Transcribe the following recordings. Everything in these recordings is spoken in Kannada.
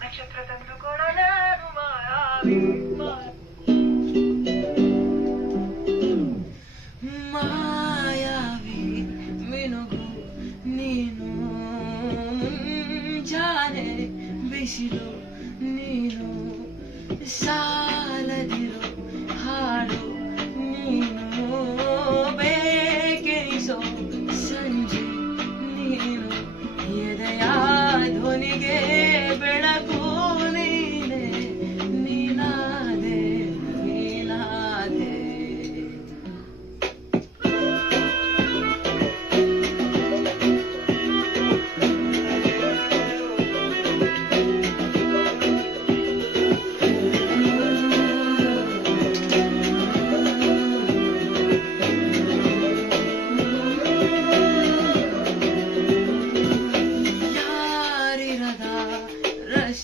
ನಕ್ಷತ್ರ ತಂದು ಕೊಡಲೇನು ಮಾಯಾವಿ ಮಾಯಾವಿ ಮಿನುಗು ನೀನು ಮುಂಜಾನೆ ಬಿಸಿಲು ನೀನು ಸಾಲದಿರು ಹಾಡು ನೀನು ಬೇಕೆನಿಸೋ ಸಂಜೆ ನೀನು ಎದೆಯ ಧ್ವನಿಗೆ ಬೆಳಕು ನೀನೆ ನೀನಾದೆ ನೀನಾದೆ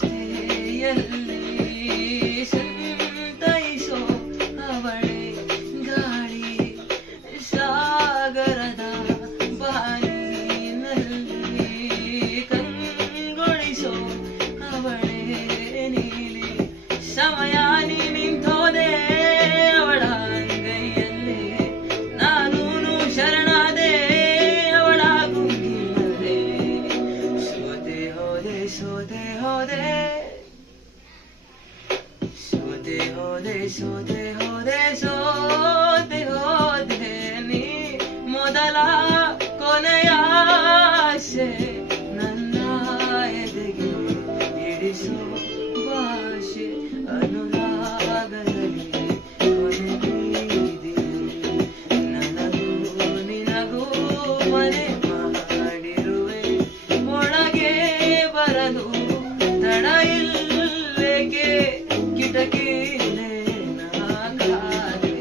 ರಸ್ತೆಯಲ್ಲಿ ಸಂತೈಸೋ ಅವಳೆ ಗಾಳಿ ಸಾಗರದ ಬಾನಿನಲ್ಲಿ ಕಂಗೊಳಿಸೋ ಅವಳೆ ನೀಲಿ ಸಮಯ ನೀ ನಿಂತೋದೆ ಅವಳ ಅಂಗೈಯಲ್ಲಿ ನಾನು ಶರಣಾದೆ ಅವಳ ಗುಂಗಿನಲ್ಲೇ ಸೋತೆ ಹೋದೆ ಸೋತೆ ಹೋದೆ ಸೋತೆ ಹೋದೆ ಸೋತೆ ಹೋದೆ ಸೋತೆ ಹೋದೆ ನೀ ಮೊದಲ ಕೊನೆಯ ಆಸೆ ನನ್ನ ಎದೆಗೆ ಇಡಿಸೋ ಭಾಷೆ ಅನುರಾಗದಲ್ಲಿ ಕೊನೆಗಿದೆ ನನಗೂ ನಿನಗೂ ಮನೆ ಮಾಡಿರುವೆ ಒಳಗೆ ಬರಲು ತಡ ಇಲ್ಲೇಕೆ ಕಿಟಕಿನೇ ನಾಕಾದೆ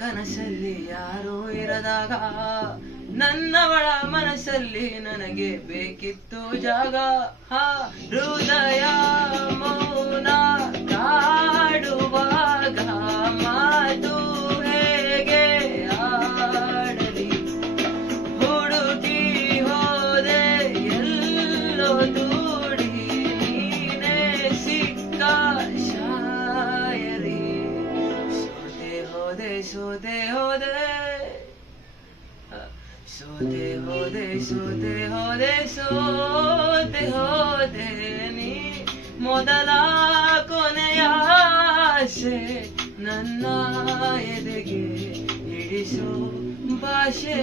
ಕನಸಲ್ಲಿ ಯಾರೋ ಇರದಾಗ ನನ್ನವಳ ಮನಸ್ಸಲ್ಲಿ ನನಗೆ ಬೇಕಿತ್ತು ಜಾಗ ಹೃದಯ ಮೌನ ಕಾಡುವಾಗ ಮಾತು ಹೇಗೆ ಆಡಲಿ ಹುಡುಕಿ ಹೋದೆ ಎಲ್ಲೋ ದೂಡಿ ನೀನೇ ಸಿಕ್ಕ ಶಾಯರಿ ಸೋತೆ ಹೋದೆ ಸೋತೆ ಹೋದೆ ಸೋತೆ ಹೋದೆ ಸೋತೆ ಹೋದೆ ನೀ ಮೊದಲ ಕೊನೆಯ ಆಸೆ ನನ್ನ ಎದೆಗೆ ಇಡಿಸೋ ಭಾಷೆ